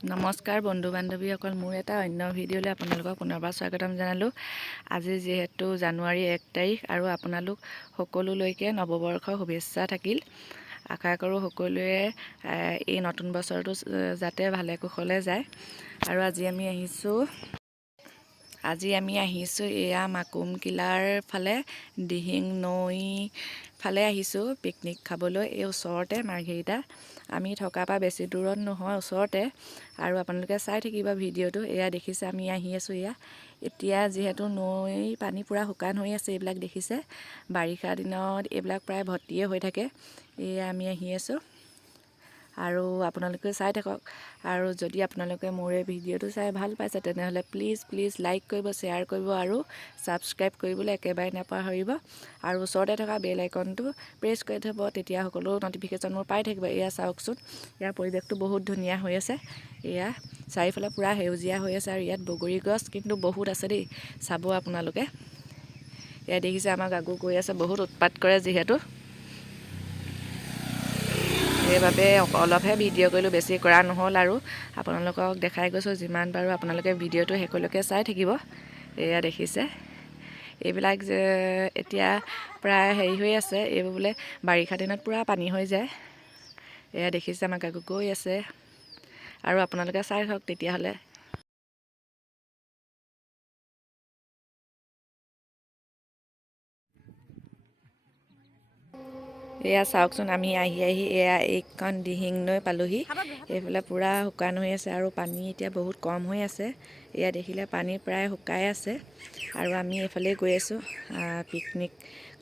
নমস্কাৰ বন্ধু বান্ধৱীসকল, মোৰ এটা অন্য ভিডিঅ'লৈ আপোনালোকক পুনৰবাৰ স্বাগতম জনালোঁ। আজি যিহেতু জানুৱাৰী 1 তাৰিখ আৰু আপোনালোক সকলোলৈকে নৱবৰ্ষৰ শুভেচ্ছা থাকিল। আশা কৰোঁ সকলোৱে এই নতুন বছৰটো যাতে ভালে কুশলে যায়। আৰু আজি আমি আহিছোঁ এয়া মাকুমকিলাৰ ফালে, দিহিং নৈ ফালে আহিছোঁ পিকনিক খাবলৈ। এই ওচৰতে মাৰ্ঘেৰিটা, আমি থকাৰ পৰা বেছি দূৰত নহয়, ওচৰতে। আৰু আপোনালোকে চাই থাকিব ভিডিঅ'টো। এয়া দেখিছে আমি আহি আছোঁ। এতিয়া যিহেতু নৈ পানী পূৰা শুকান হৈ আছে, এইবিলাক দেখিছে বাৰিষা দিনত এইবিলাক প্ৰায় ভৰ্তিয়ে হৈ থাকে। এয়া আমি আহি আছোঁ আৰু আপোনালোকে চাই থাকক। আৰু যদি আপোনালোকে মোৰ এই ভিডিঅ'টো চাই ভাল পাইছে তেনেহ'লে প্লিজ লাইক কৰিব, শ্বেয়াৰ কৰিব আৰু ছাবস্ক্ৰাইব কৰিবলৈ একেবাৰে নাপাহৰিব। আৰু ওচৰতে থকা বেল আইকনটো প্ৰেছ কৰি থ'ব, তেতিয়া সকলো ন'টিফিকেশ্যন মোৰ পাই থাকিব। এয়া চাওকচোন, ইয়াৰ পৰিৱেশটো বহুত ধুনীয়া হৈ আছে। এয়া চাৰিওফালে পূৰা সেউজীয়া হৈ আছে আৰু ইয়াত বগৰী গছ কিন্তু বহুত আছে দেই, চাব আপোনালোকে। এয়া দেখিছে আমাৰ গাগু গৈ আছে, বহুত উৎপাত কৰে যিহেতু, সেইবাবে অলপহে ভিডিঅ' কৰিলোঁ, বেছি কৰা নহ'ল। আৰু আপোনালোকক দেখাই গৈছোঁ, যিমান পাৰোঁ আপোনালোকে ভিডিঅ'টো শেষলৈকে চাই থাকিব। এয়া দেখিছে এইবিলাক যে এতিয়া প্ৰায় হেৰি হৈ আছে, এইবোৰ বোলে বাৰিষা দিনত পূৰা পানী হৈ যায়। এয়া দেখিছে আমাৰ গাগু গৈ আছে আৰু আপোনালোকে চাই থাকক তেতিয়াহ'লে। এয়া চাওকচোন, আমি আহি এয়া এইখন দিহিং নৈ পালোহি। এইফালে পূৰা শুকান হৈ আছে আৰু পানী এতিয়া বহুত কম হৈ আছে। এয়া দেখিলে পানী প্ৰায় শুকাই আছে আৰু আমি এইফালে গৈ আছোঁ পিকনিক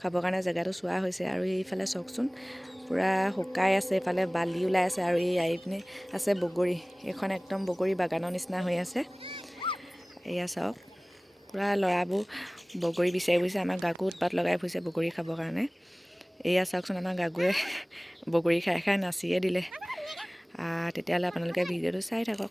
খাবৰ কাৰণে। জেগাটো চোৱা হৈছে আৰু এইফালে চাওকচোন পূৰা শুকাই আছে, এইফালে বালি ওলাই আছে আৰু এই আইপিনে আছে বগৰী। এইখন একদম বগৰী বাগানৰ নিচিনা হৈ আছে। এয়া চাওক, পূৰা ল'ৰাবোৰ বগৰী বিচাৰি ফুৰিছে। আমাৰ গাগু উৎপাত লগাই ফুৰিছে বগৰী খাবৰ কাৰণে। এয়া চাওকচোন, আমাৰ গাগুৱে বগৰী খাই খাই নাচিয়ে দিলে। তেতিয়াহ'লে আপোনালোকে ভিডিঅ'টো চাই থাকক।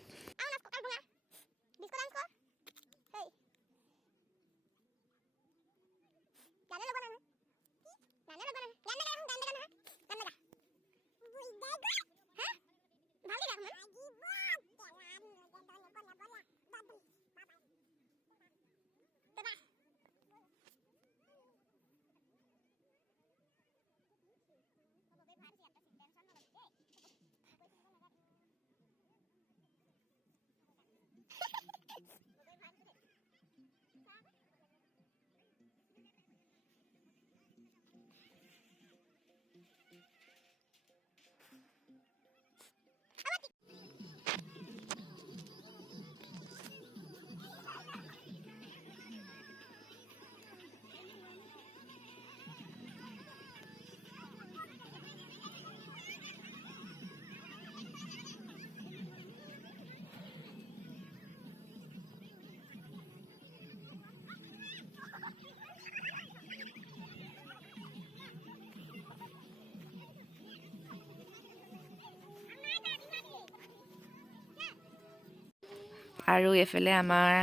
আৰু এইফালে আমাৰ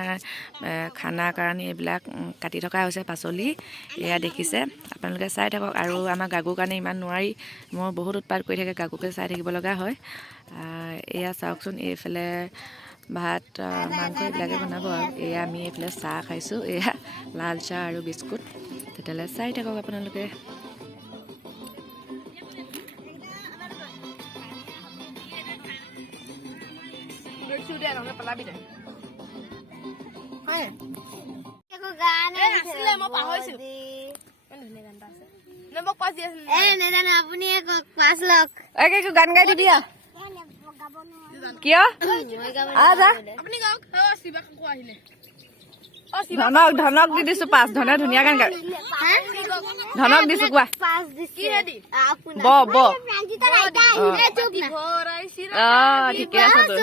খানাৰ কাৰণে এইবিলাক কাটি থকা হৈছে পাচলি। এয়া দেখিছে আপোনালোকে চাই থাকক। আৰু আমাৰ গাগুৰ কাৰণে ইমান নোৱাৰি, মোৰ বহুত উৎপাত কৰি থাকে, গাগুকে চাই থাকিব লগা হয়। এয়া চাওকচোন, এইফালে ভাত মাংস এইবিলাকে বনাব। আৰু এয়া আমি এইফালে চাহ খাইছোঁ, এয়া লাল চাহ আৰু বিস্কুট। তেতিয়াহ'লে চাই থাকক আপোনালোকে। গান গাই দিবি কিয়? ধনক দি দিছো 5। ধনে ধুনীয়া গান গায়। ধনক দিছো, কোৱা। ঠিকে আছে তো।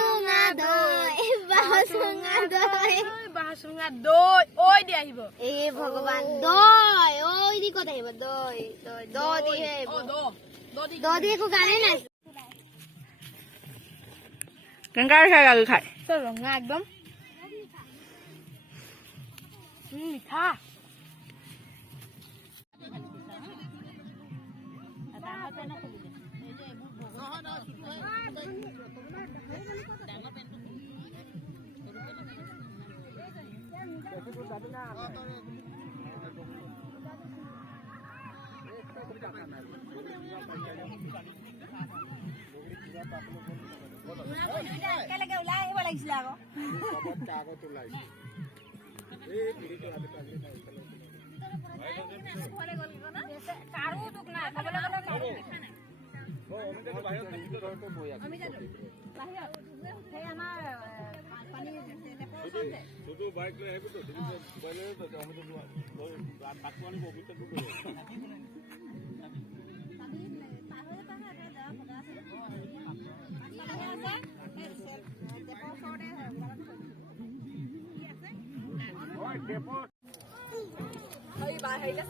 কেনেকা খাই গালি খাই ৰঙা একদম মিঠা। ডাঙৰ কেলেকে ওলাই আহিব লাগিছিলে আকৌ কাৰো দুখ নাই খাবলৈ সেই আমাৰ পানী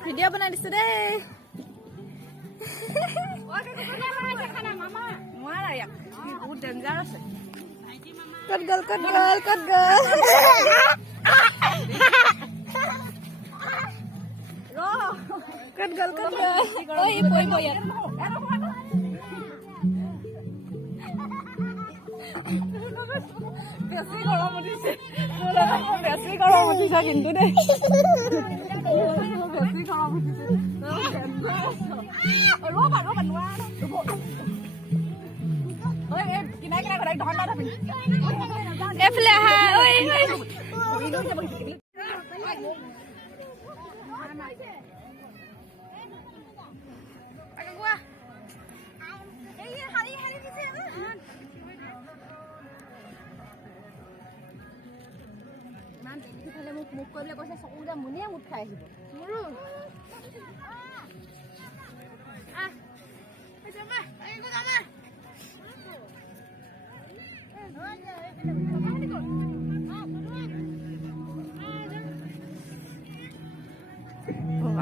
ভিডিঅ' বনাই দিছো দেই বহুত ডেঞ্জাৰ আছে ক'ত গ'ল ক'ত গ'ল ক'ত গ'ল ক'ত গ'ল ক'ত বেছি গৰম উঠিছে বেছি গৰম উঠিছে কিন্তু দেই বেছি গৰম উঠিছে ৰ'বা ৰ'বা নোৱাৰা কিনাই কিনাই ঘৰত ধন নাথাকিম এইফালে আহা ঐ মোক কৰিবলৈ কৈছে চকুকেইটা মুনিয়ে মুঠ খাই আহিব মোৰো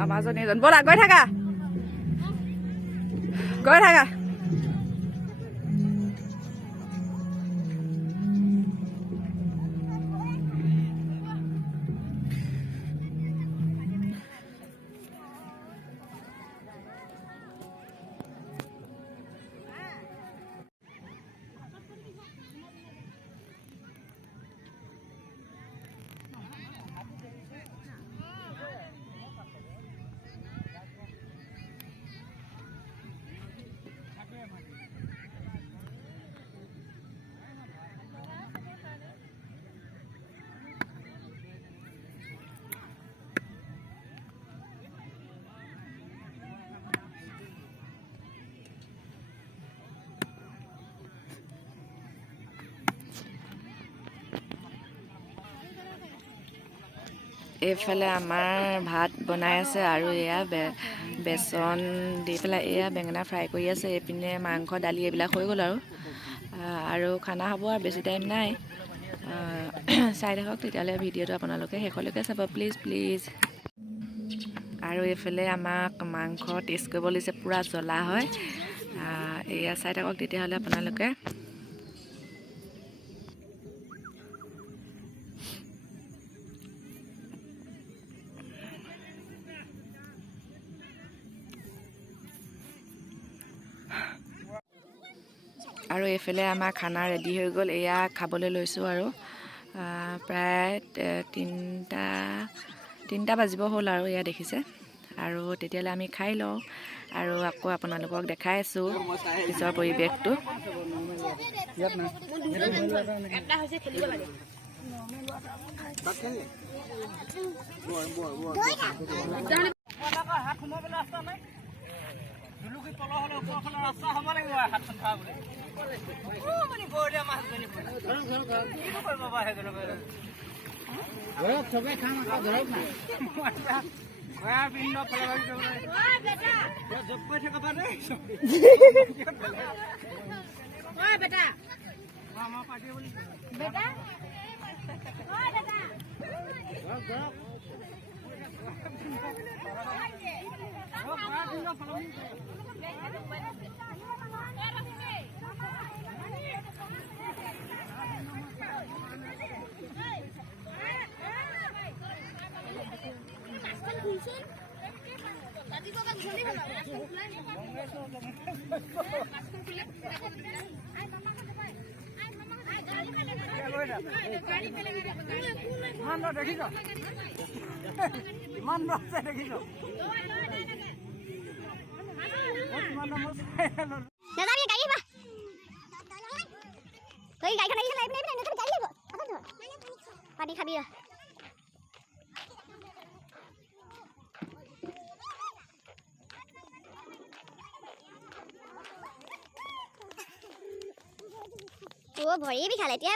আমাজনী এজন ব'লা গৈ থাকা গৈ থাকা এইফালে আমাৰ ভাত বনাই আছে আৰু এয়া বেচন দি পেলাই এয়া বেঙেনা ফ্ৰাই কৰি আছে এইপিনে মাংস দালি এইবিলাক হৈ গ'ল আৰু খানা হ'ব আৰু বেছি টাইম নাই চাই থাকক তেতিয়াহ'লে ভিডিঅ'টো আপোনালোকে শেষলৈকে চাব প্লিজ প্লিজ আৰু এইফালে আমাক মাংস টেষ্ট কৰিব লৈছে পূৰা জ্বলা হয় এয়া চাই থাকক তেতিয়াহ'লে আপোনালোকে আৰু এইফালে আমাৰ খানা ৰেডি হৈ গ'ল এয়া খাবলৈ লৈছোঁ আৰু প্ৰায় 3টা বাজিব হ'ল আৰু এয়া দেখিছে আৰু তেতিয়াহ'লে আমি খাই লওঁ আৰু আকৌ আপোনালোকক দেখাই আছোঁ পিছৰ পৰিৱেশটো দুলুকি তল হলে ওপৰফালে ৰাস্তা হ'ব লাগিব হাত খাবলৈ মানে বৰদীয়া মাছ ধৰি কি কৰিব পাৰে ধৰক চবে খাম ধৰক না গয়া পিণ্ড ফেলাবাৰী যোগ কৰি থকা পাতে বেটা আমাৰ পাৰ্টি বুলি বেটা দেখিছ ইমান আছে দেখিছ নাযাবি গাড়ী বা তই গাড়ীখন আহিছে লাইভ লাইভ এনেকৈ গাড়ী আহিব পানী খাবি ভৰি বিষালে এতিয়া